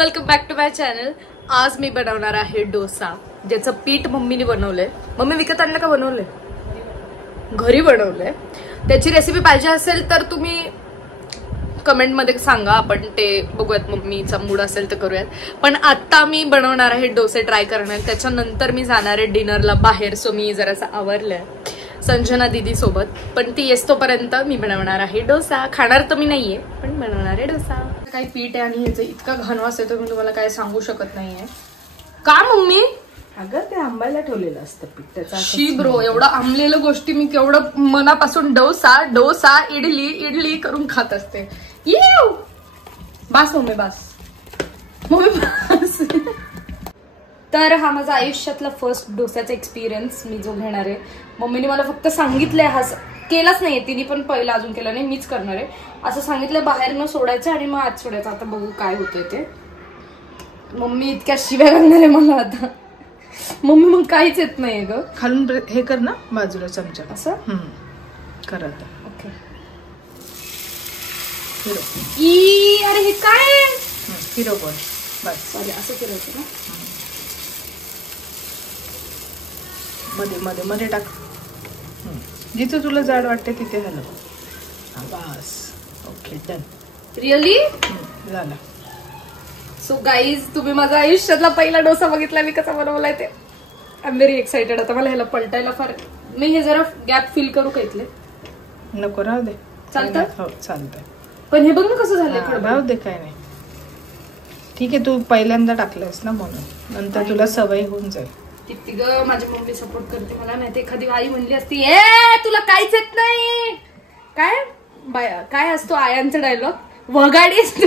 Welcome back to my channel. आज मी बनवणार आहे डोसा, ज्याचं पीठ मम्मीने बनवलंय. मम्मी विकत आणलं का बनवलंय? घरी बनवलंय. त्याची रेसिपी पाहिजे असेल तर तुम्ही कमेंट मध्ये सांगा, आपण ते बघूयात. मम्मीचा मूड असेल तर करूयात. पण आता मी बनवणार आहे डोसे ट्राय करणार. त्याच्यानंतर मी जाणार आहे डिनरला बाहेर. सो मी जरासा आवरलंय संजना दीदी सोबत. पण ती येस तोपर्यंत मी बनवणार आहे डोसा. खाणार तर मी नाहीये, पण बनवणार आहे डोसा. काही पीठ आहे आणि ह्याचा इतका घाण वास येतो, मी तुम्हाला काय सांगू शकत नाहीये. का मम्मी? अगं ते आंबायला ठेवलेलं असतं पीठ त्याचा. शी ब्रो, एवढं आंबलेलं गोष्टी मी केवढं मनापासून डोसा डोसा इडली इडली करून खात असते. बास मम्मी, बास मम्मी, बास. तर हा माझा आयुष्यातला फर्स्ट डोस्याचा एक्सपिरियन्स मी जो घेणार आहे. मम्मीने मला फक्त सांगितलंय, हा केलाच नाहीये तिने, पण पहिला अजून केला नाही, मीच करणार आहे. असं सांगितलं बाहेर न सोडायचं आणि मग आत सोडायचं. आता बघू काय होतंय ते. मम्मी इतक्या शिव्या घालणार आहे मला आता. मम्मी मग काहीच येत नाही ग. खालून हे कर ना बाजूला चमचा असं कर आता. ओके. फिरव. अरे हे काय? फिरव बोल बस. असं फिरवायचं ना. मध्ये मध्ये मध्ये टाक. जिथे तुला जाड वाटते तिथे हलव. बस. Okay done. रिअली झालं. सो गाईज, तुम्ही माझा आयुष्यातला पहिला डोसा बघितला मी कसा बनवलाय ते. I am very excited. आता मला ह्याला पलटायला फार. मी हे जरा गॅप फिल करू का इथले? नको, राहू दे. चालतं? हो चालतंय. पण हे बघ ना कसं झालंय. राहू दे, काय नाही. ठीक आहे, तू पहिल्यांदा टाकलंयस ना म्हणून. नंतर तुला सवय होऊन जाईल. किती ग माझी मम्मी सपोर्ट करते मला. नाही ते एखादी आई म्हणली असती, ए तुला काहीच येत नाही. काय असतो आयांचा डायलॉग? वगाडी असतो.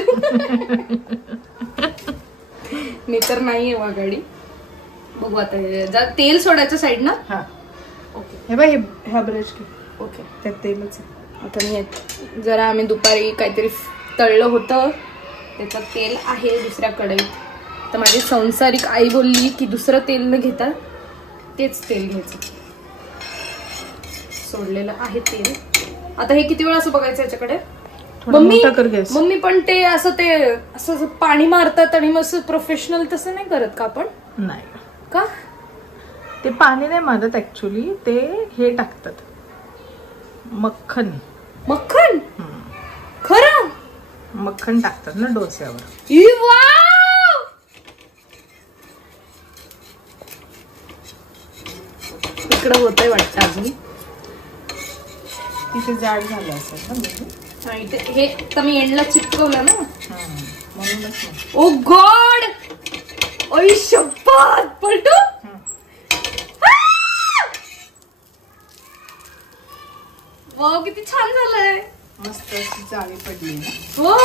मी तर नाहीये वगाडी. बघू आता. तेल सोडायचं साईड ना. हा ओके. हे बाई, हा ब्रश घे. ओके. त्यात तेलच आहे. आता मी जरा आम्ही दुपारी काहीतरी तळलं होतं, त्याचं तेल आहे दुसऱ्या कढईत. तर माझी संसारिक आई बोलली की दुसरं तेल न घेता तेच तेल घ्यायचं. सोडलेलं आहे तेल. आता हे किती वेळ असं बघायचं याच्याकडे? मम्मी पण ते असं पाणी मारतात आणि मग प्रोफेशनल तसं नाही करत का आपण? नाही का? ते पाणी नाही मारत ऍक्च्युली. ते हे टाकतात, मक्खन. मक्खन? खरं मक्खन टाकतात ना डोस्यावर. इकडं होतंय वाटतं अजून. तिथे जाड झालं असेल ना. हे तर मी एंडला चिपकवलं ना म्हणूनच. ओ गॉड, ओय शपथ. पलटू. वाव, किती छान झालंय. मस्त अशी जाळी पडली ना. हो.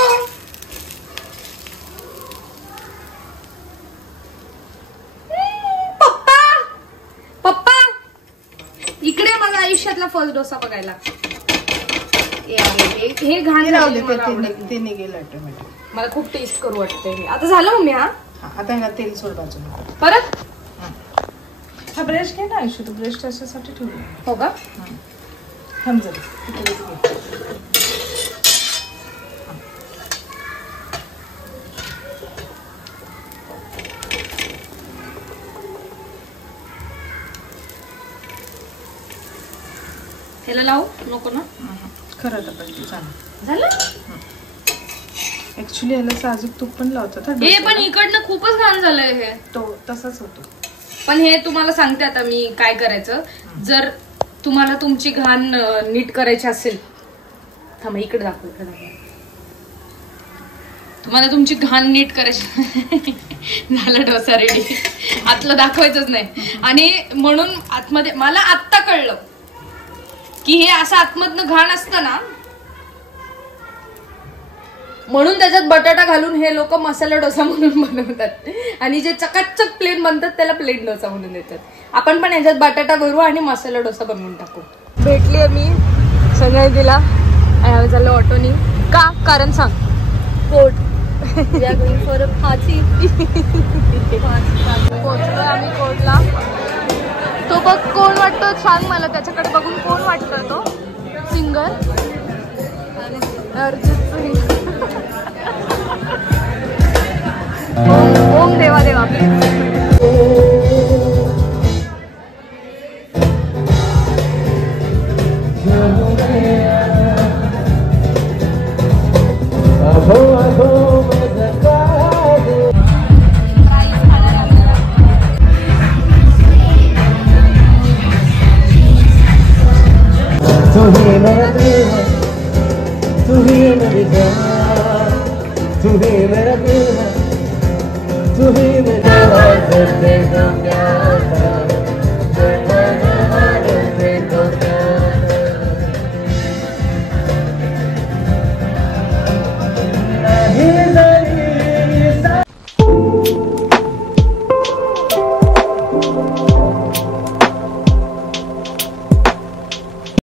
पप्पा इकडे माझा आयुष्यातला फर्स्ट डोसा बघायला. हे घाण राहू दे, ते निघेल ऑटोमॅटिक. मला खूप टेस्ट करू वाटतंय. आता झालं मम्मी. आता ह्याला तेल सोड बाजूला. परत हा ब्रश घे ना आयुष्य. तू ब्रश त्याच्यासाठी ठेवला. हो का? थांब जरा. ह्याला लावू नको ना? खरं आता पाहिजे. झालं. ऍक्च्युली याला साजूक तूप पण लावतात. हे पण इकडनं खूपच घाण झालंय. हे तो तसाच होतो. पण हे तुम्हाला सांगते आता मी काय करायचं. जर तुम्हाला तुमची घाण नीट करायची असेल, थांबा इकडे दाखव. तुम्हाला तुमची घाण नीट करायची झालं डोसा रेडी. आतलं दाखवायचंच नाही. आणि म्हणून आतमध्ये मला आत्ता कळलं की हे असं आतमधनं घाण असतं ना, म्हणून त्याच्यात बटाटा घालून हे लोक मसाला डोसा म्हणून बनवतात. आणि जे चकाचक प्लेन बनतात त्याला प्लेन डोसा म्हणून देतात. आपण पण याच्यात बटाटा भरू आणि मसाला डोसा बनवून टाकू. भेटली मी संजय दिला झालं ऑटोनी. का? कारण सांग. कोर्ट. फॉर फाची. पोहोचलोय आम्ही कोर्टला. तो बघ कोण वाटतो छान मला. त्याच्याकडे बघून कोण वाटतं? तो सिंगर अर्जित सिंग. ओम देवा देवा तू ही मेरा दिल है, तू ही मेरी जान, तू ही मेरा दिल है, तू ही मेरा दिल है,